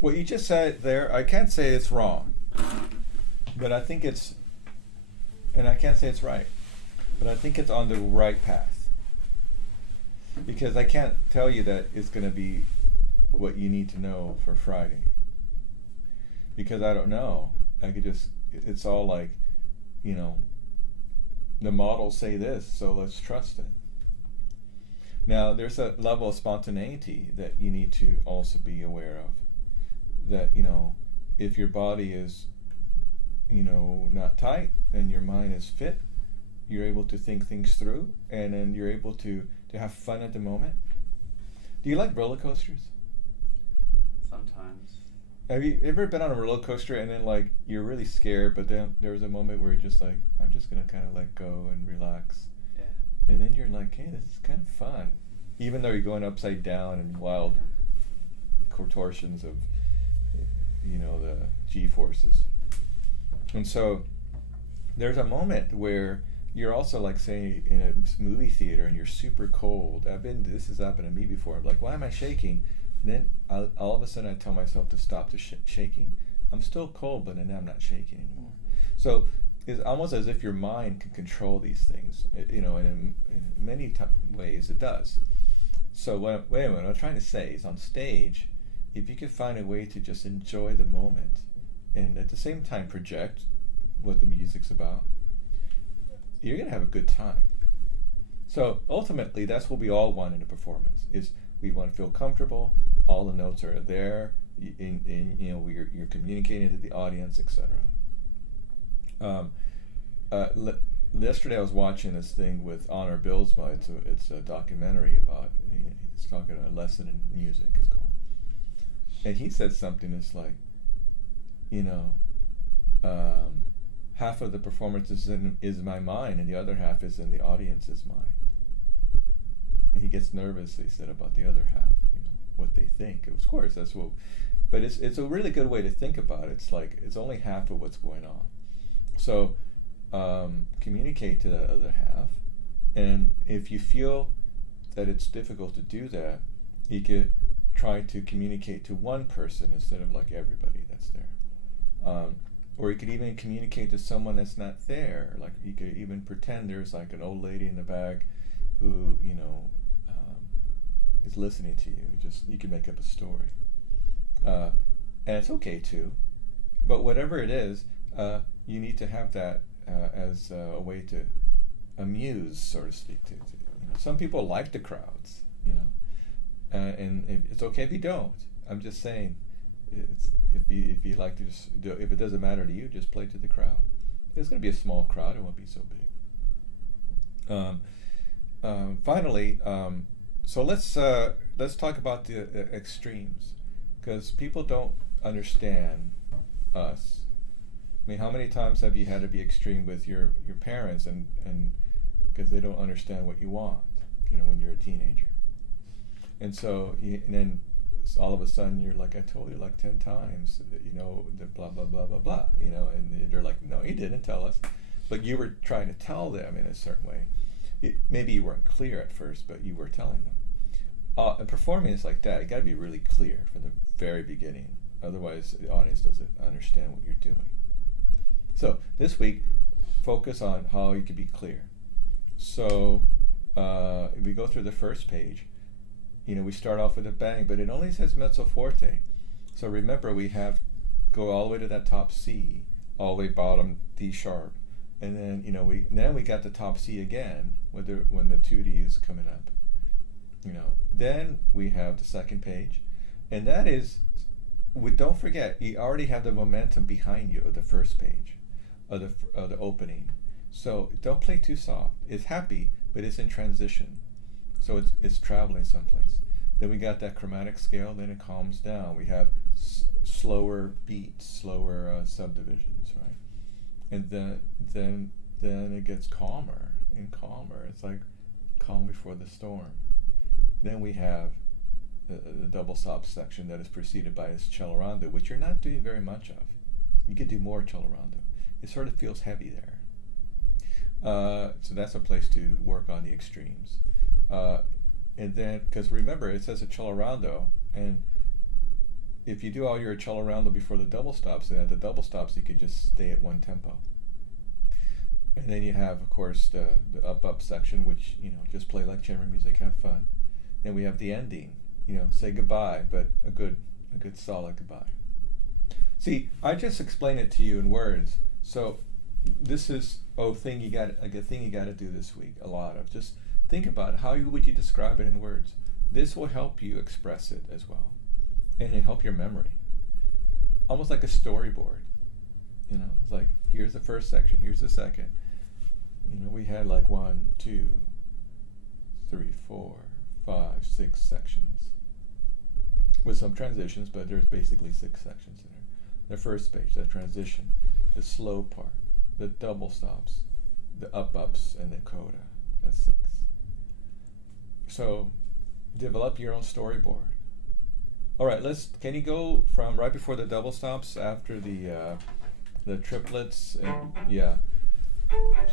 What you just said there, I can't say it's wrong, but I think it's, and I can't say it's right, but I think it's on the right path. Because I can't tell you that it's going to be what you need to know for Friday. Because I don't know. I could just, it's all like, you know, the models say this, so let's trust it. Now, there's a level of spontaneity that you need to also be aware of. That, you know, if your body is, you know, not tight and your mind is fit, you're able to think things through, and then you're able to have fun at the moment. Do you like roller coasters? Sometimes. Have you ever been on a roller coaster and then like you're really scared, but then there was a moment where you're just like, I'm just gonna kind of let go and relax, Yeah. and then you're like, hey, this is kind of fun, even though you're going upside down and wild contortions of, you know, the G forces. And so there's a moment where you're also like, say, in a movie theater and you're super cold. This has happened to me before. I'm like, why am I shaking? And then all of a sudden I tell myself to stop the shaking. I'm still cold, but then I'm not shaking anymore. So it's almost as if your mind can control these things, you know, and in many ways it does. So what I'm trying to say is, on stage, if you can find a way to just enjoy the moment and at the same time project what the music's about, you're going to have a good time. So ultimately, that's what we all want in a performance, is we want to feel comfortable, all the notes are there, you know, you're communicating to the audience, etc. Yesterday I was watching this thing with Honor Billsma. It's a documentary about, he's talking a lesson in music, it's called. And he said something that's like, you know, half of the performance is my mind, and the other half is in the audience's mind. And he gets nervous, he said, about the other half, you know, what they think. Of course, that's what, but it's a really good way to think about it. It's like, it's only half of what's going on. So communicate to that other half, and if you feel that it's difficult to do that, you could try to communicate to one person instead of like everybody that's there. Or you could even communicate to someone that's not there. Like you could even pretend there's like an old lady in the back who, you know, is listening to you. You can make up a story. And it's okay too. But whatever it is, you need to have that as a way to amuse, so to speak. You know, some people like the crowds, you know, and it's okay if you don't. I'm just saying, if you like to just do, if it doesn't matter to you, just play to the crowd. It's going to be a small crowd; it won't be so big. Finally, so let's talk about the extremes, because people don't understand us. I mean, how many times have you had to be extreme with your parents, and because they don't understand what you want, you know, when you're a teenager, and so and then all of a sudden you're like, I told you like 10 times, you know, the blah blah blah blah blah, you know, and they're like, no, you didn't tell us, but you were trying to tell them in a certain way. Maybe you weren't clear at first, but you were telling them. And performing is like that. You got to be really clear from the very beginning, otherwise the audience doesn't understand what you're doing. So this week, focus on how you can be clear. So if we go through the first page, you know, we start off with a bang, but it only says mezzo forte. So remember, we have go all the way to that top C, all the way bottom D sharp, and then, you know, we got the top C again when the 2D is coming up. You know, then we have the second page, and that is, don't forget, you already have the momentum behind you of the first page, of the opening. So don't play too soft. It's happy, but it's in transition. So it's traveling someplace. Then we got that chromatic scale. Then it calms down. We have slower beats, slower subdivisions, right? And then it gets calmer and calmer. It's like calm before the storm. Then we have the double stop section that is preceded by this cello rondo, which you're not doing very much of. You could do more cello rondo. It sort of feels heavy there. So that's a place to work on the extremes. And then, because remember, it says a cello rondo, and if you do all your cello rondo before the double stops, then at the double stops you could just stay at one tempo. And then you have, of course, the up section, which, just play like chamber music, have fun. Then we have the ending, say goodbye, but a good solid goodbye. See, I just explained it to you in words, so this is a thing you got to do this week. A lot of just think about it. How would you describe it in words? This will help you express it as well, and it'll help your memory. Almost like a storyboard. It's like, here's the first section, here's the second. We had like 1, 2, 3, 4, 5, 6 sections with some transitions, but there's basically 6 sections in there. The first page, the transition, the slow part, the double stops, the ups, and the coda. That's 6. So develop your own storyboard. All right, can you go from right before the double stops after the triplets? And, yeah.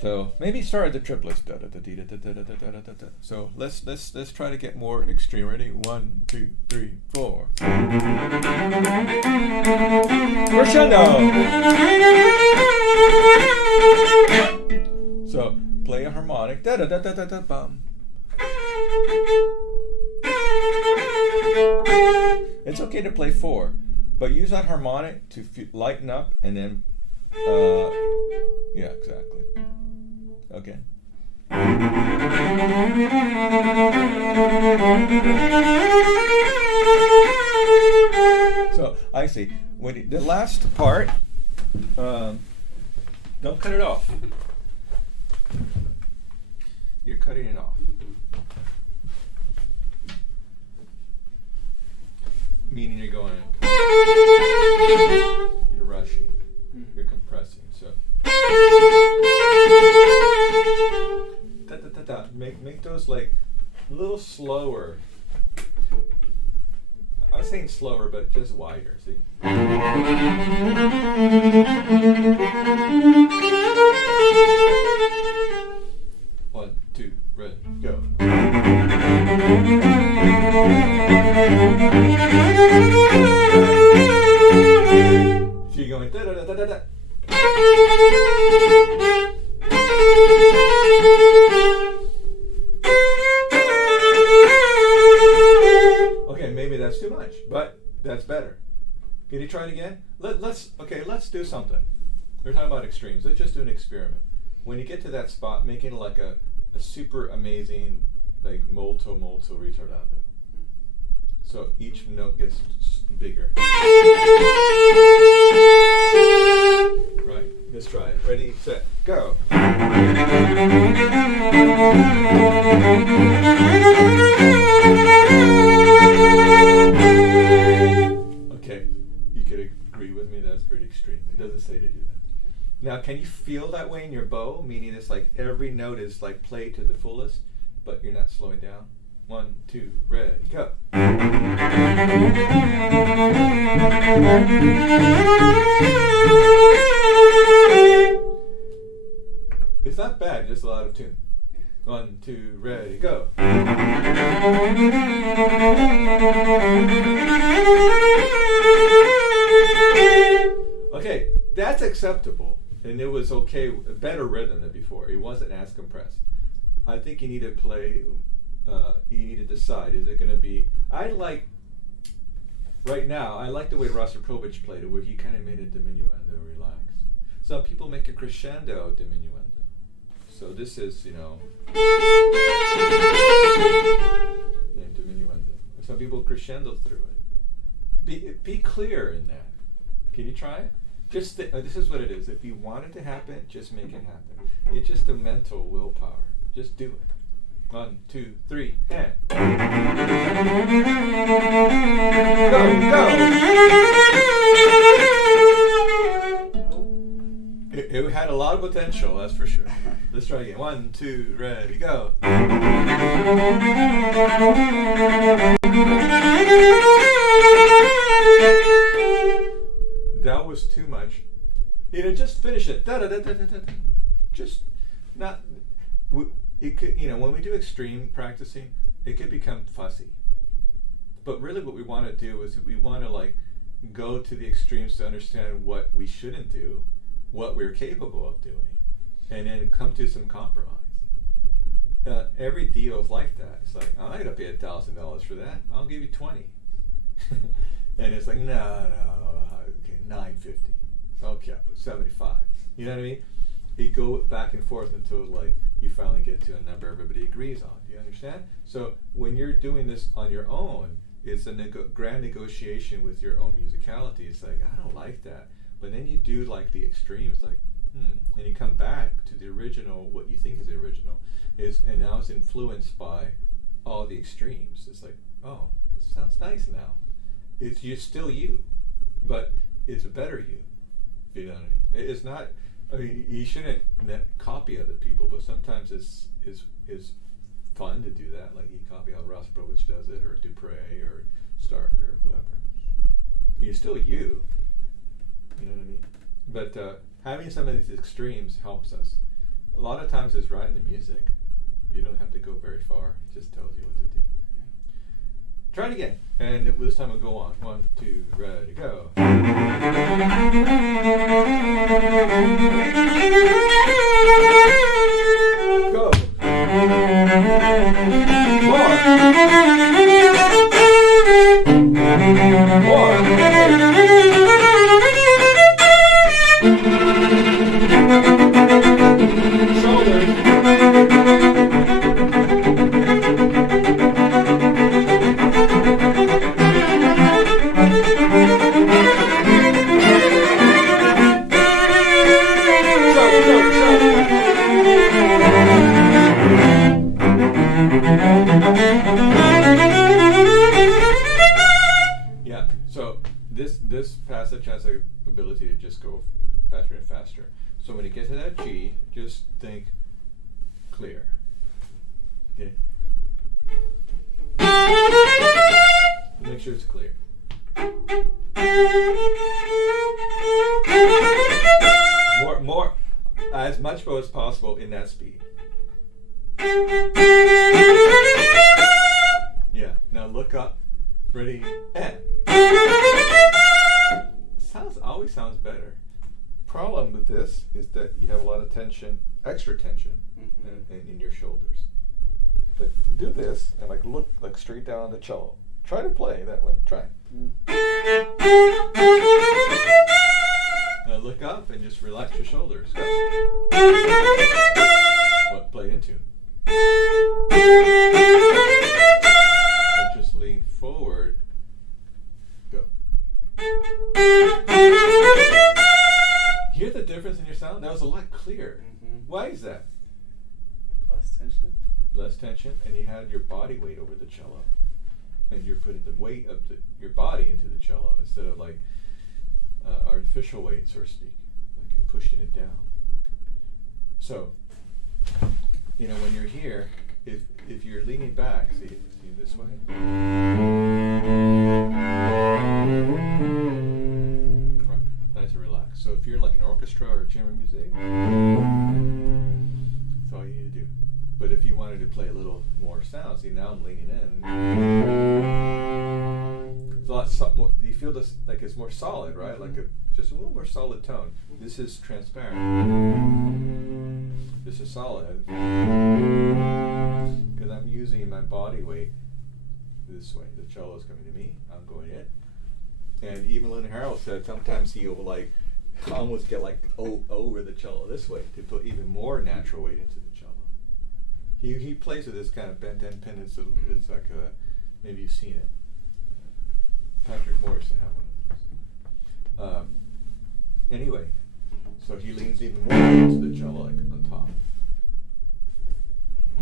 So maybe start at the triplets. So let's try to get more extreme. Ready? 1, 2, 3, 4. Crescendo. So play a harmonic. Bum. It's okay to play 4, but use that harmonic to lighten up and then. Yeah, exactly. Okay. So I see. When the last part, don't cut it off. You're cutting it off. Meaning you're going. You're rushing. You're compressing. So. Make those like a little slower. I was saying slower, but just wider. See. 1, 2, ready, go. So you're going da da da da da. Okay, maybe that's too much, but that's better. Can you try it again? Let's do something. We're talking about extremes. Let's just do an experiment. When you get to that spot, make it like a super amazing, like molto ritardando. So each note gets bigger. Right? Let's try it. Ready, set, go. Okay, you could agree with me that's pretty extreme. It doesn't say to do that. Now, can you feel that way in your bow? Meaning it's like every note is like played to the fullest, but you're not slowing down. 1, 2, ready, go. It's not bad, just a lot of tune. 1, 2, ready, go. Okay, that's acceptable. And it was okay, better rhythm than before. It wasn't as compressed. I think you need to play, you need to decide, is it going to be, right now, I like the way Rostropovich played it, where he kind of made a diminuendo relaxed. Some people make a crescendo diminuendo. So this is, diminuendo. Some people crescendo through it. Be clear in that. Can you try it? Just this is what it is. If you want it to happen, just make it happen. It's just a mental willpower. Just do it. 1, 2, 3, and go. It had a lot of potential, that's for sure. Let's try again. 1, 2, ready, go. That was too much. Just finish it. Just not. It could, when we do extreme practicing, it could become fussy. But really, what we want to do is we want to go to the extremes to understand what we shouldn't do, what we're capable of doing, and then come to some compromise. Every deal is like that. It's like, I'm not gonna pay $1,000 for that. I'll give you 20. And it's like, no, okay, $950. Okay, but 75. You know what I mean? You go back and forth until like you finally get to a number everybody agrees on. Do you understand? So when you're doing this on your own, it's a grand negotiation with your own musicality. It's like, I don't like that. But then you do like the extremes, like, and you come back to the original, what you think is the original, and now it's influenced by all the extremes. It's like, oh, it sounds nice now. You're still you, but it's a better you. You know what I mean? It's not. I mean, you shouldn't copy other people, but sometimes it's fun to do that. Like you copy how Ross Browich does it, or Dupre, or Stark, or whoever. You're still you. You know what I mean? But having some of these extremes helps us. A lot of times it's right in the music. You don't have to go very far. It just tells you what to do. Try it again. And this time we'll go on. 1, 2, ready, go. Go. Yeah, so this passage has the ability to just go faster and faster. So when you get to that G, just think clear. Okay. Make sure it's clear. More, as much as possible in that speed. Yeah. Now look up. Ready? And. Always sounds better. Problem with this is that you have a lot of tension, extra tension, in your shoulders. But do this and like look like straight down on the cello. Try to play that way. Try. Now look up and just relax your shoulders. Go. What? Play it in tune. And just lean forward. Go. Hear the difference in your sound? That was a lot clearer. Why is that? Less tension? Less tension, and you had your body weight over the cello. And you're putting the weight of your body into the cello instead of like artificial weight, so to speak. Like you're pushing it down. So, you know, when you're here, if you're leaning back, see this way? Right, nice and relaxed. So if you're like an orchestra or chamber music, that's all you need to do. But if you wanted to play a little more sound, see now I'm leaning in. It's a lot more, do you feel this like it's more solid, right? Like just a little more solid tone. This is transparent. This is solid. Because I'm using my body weight this way. The cello is coming to me, I'm going in. And even Lynn Harrell said sometimes he'll like almost get like over the cello this way to put even more natural weight into the cello. He plays with this kind of bent end pin. It's like maybe you've seen it. Patrick Morrison had one of those. Anyway, so he leans even more into the cello, like on top.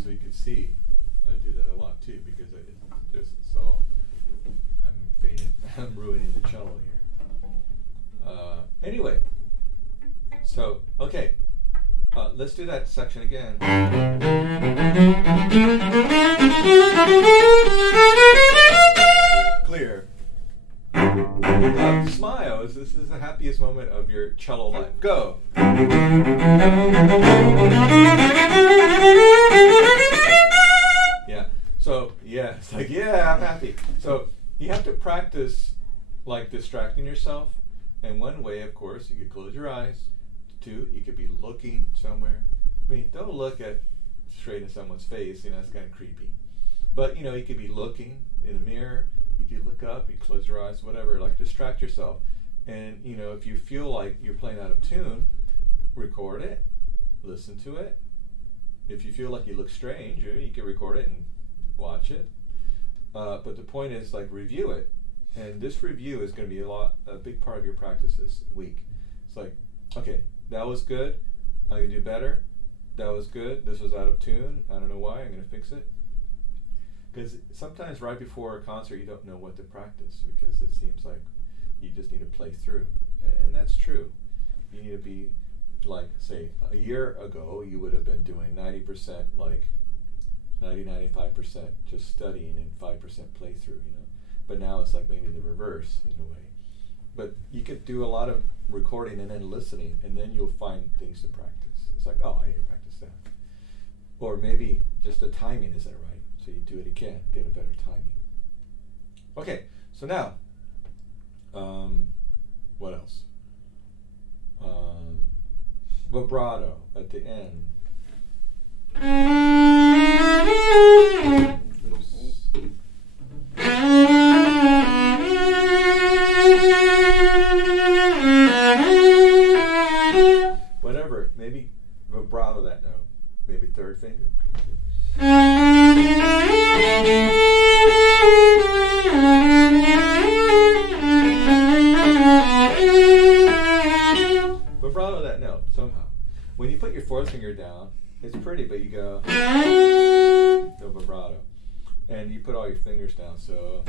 So you can see I do that a lot too because I'm ruining the cello here. Anyway, so okay. Let's do that section again. Clear. Smile. This is the happiest moment of your cello life. Go. Yeah. So, yeah, it's like, yeah, I'm happy. So, you have to practice like distracting yourself. And one way, of course, you could close your eyes. Two, you could be looking somewhere. I mean, don't look at straight in someone's face, that's kind of creepy. But, you could be looking in a mirror, you could look up, you close your eyes, whatever, like distract yourself. And, if you feel like you're playing out of tune, record it, listen to it. If you feel like you look strange, you can record it and watch it. But the point is, like, review it. And this review is going to be a big part of your practice this week. It's like, okay, that was good. I'm going to do better. That was good. This was out of tune. I don't know why. I'm going to fix it. Because sometimes right before a concert, you don't know what to practice because it seems like you just need to play through. And that's true. You need to be, like, say, a year ago, you would have been doing 90%, like 95% just studying and 5% playthrough, But now it's like maybe the reverse in a way. But you could do a lot of recording and then listening, and then you'll find things to practice. It's like, oh, I need to practice that. Or maybe just the timing isn't right, so you do it again, get a better timing. Okay, so now, what else? Vibrato at the end. Oops. Whatever, maybe vibrato that note. Maybe third finger. Vibrato that note somehow. When you put your fourth finger down, it's pretty, but you go no vibrato. And you put all your fingers down, so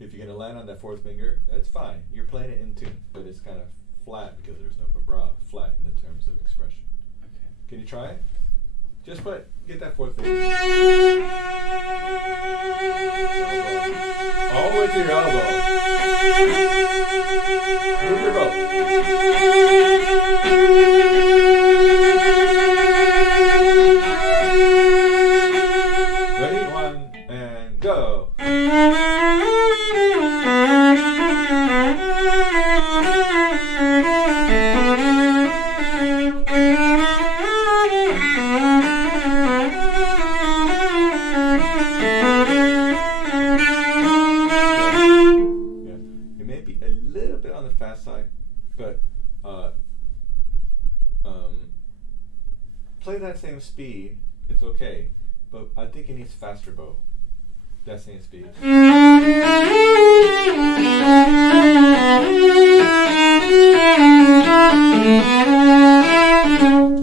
if you're going to land on that fourth finger, that's fine. You're playing it in tune, but it's kind of flat because there's no vibrato. Flat in the terms of expression. Okay. Can you try it? Just get that fourth finger. Elbow. All the way to your elbow. Move your bow. Ready? 1 and go. Play that same speed, it's okay, but I think it needs faster bow. That same speed. See,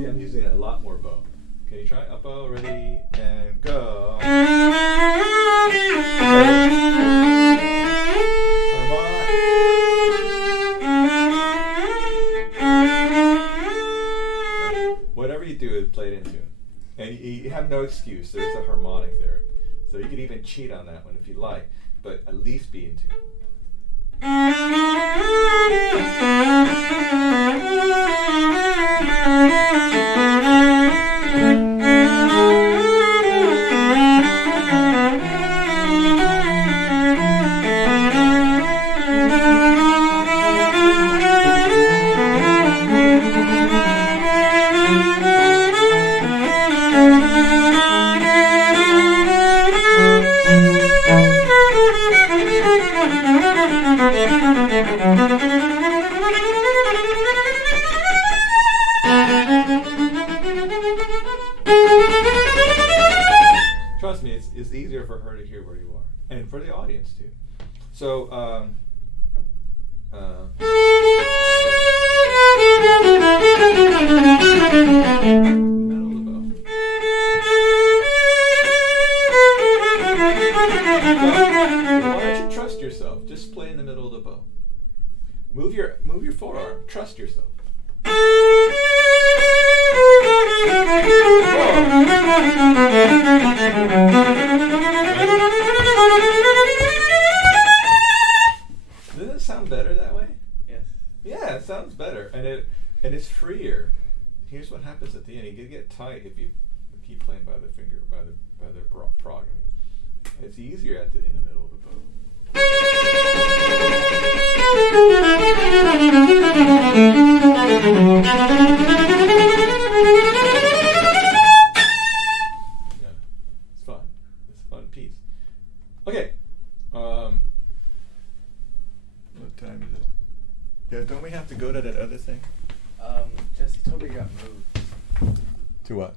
I'm using a lot more bow. Can you try up bow? Ready and go. Whatever you do, play it in tune. And you have no excuse. There's a harmonic there. So you could even cheat on that one if you like, but at least be in tune. Trust me, it's easier for her to hear where you are, and for the audience too. So, middle of the bow. Why don't you trust yourself? Just play in the middle of the bow. Move your forearm. Trust yourself. Doesn't it sound better that way? Yes. Yeah, it sounds better, and it's freer. Here's what happens at the end: you can get tight if you keep playing by the finger, by the prog. It's easier in the middle of the bow. peace. Okay. What time is it? Yeah, don't we have to go to that other thing? Jesse told me you got moved. To what?